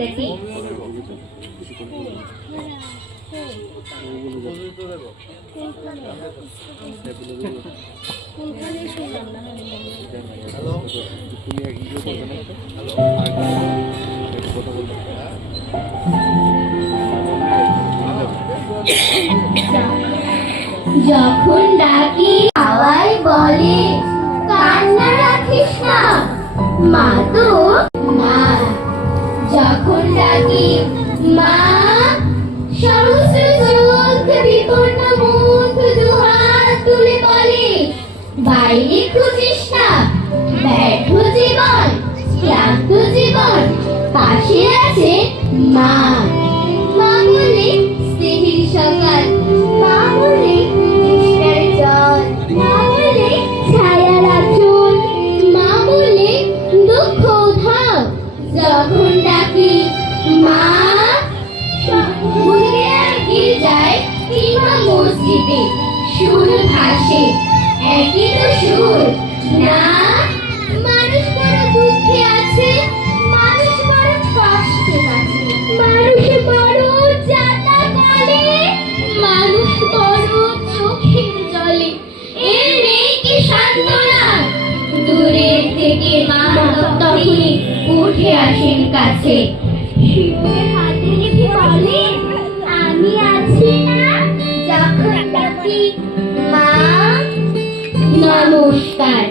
কবিতাটি? যখন ডাকি হাওয়ায় বলে কান্না রাখিস না মা, তো মা। যখন ডাকি মা, সহস্র চোখ বিপন্ন মুখ দুহাত তুলে বলে বাইরে খুঁজিস না, ব্যর্থ জীবন, ক্লান্ত জীবন, পাশে আছে মা। মা বলে স্নেহের সকাল, মা বলে তৃষ্ণার জল, মা বলে ছায়ার আঁচল, মা বলে দুঃখ উধাও। যখন ডাকি মা, ভুলে এগিয়ে যায় কিংবা মসজিদে সুর ভাসে একই তো সুর না। মানুষ বড় দুঃখে আছে, মানুষ বড় কষ্টে আছে, মানুষ বড় যাতা বলে, মানুষ বড় চোখের জলে। এর নেই কি সান্ত্বনা? দূরের থেকে মা তখনই উঠে আসেন কাছে, শিশুর হাতে রেখে বলে আমি আছি না। যখন ডাকি মা, নমস্কার।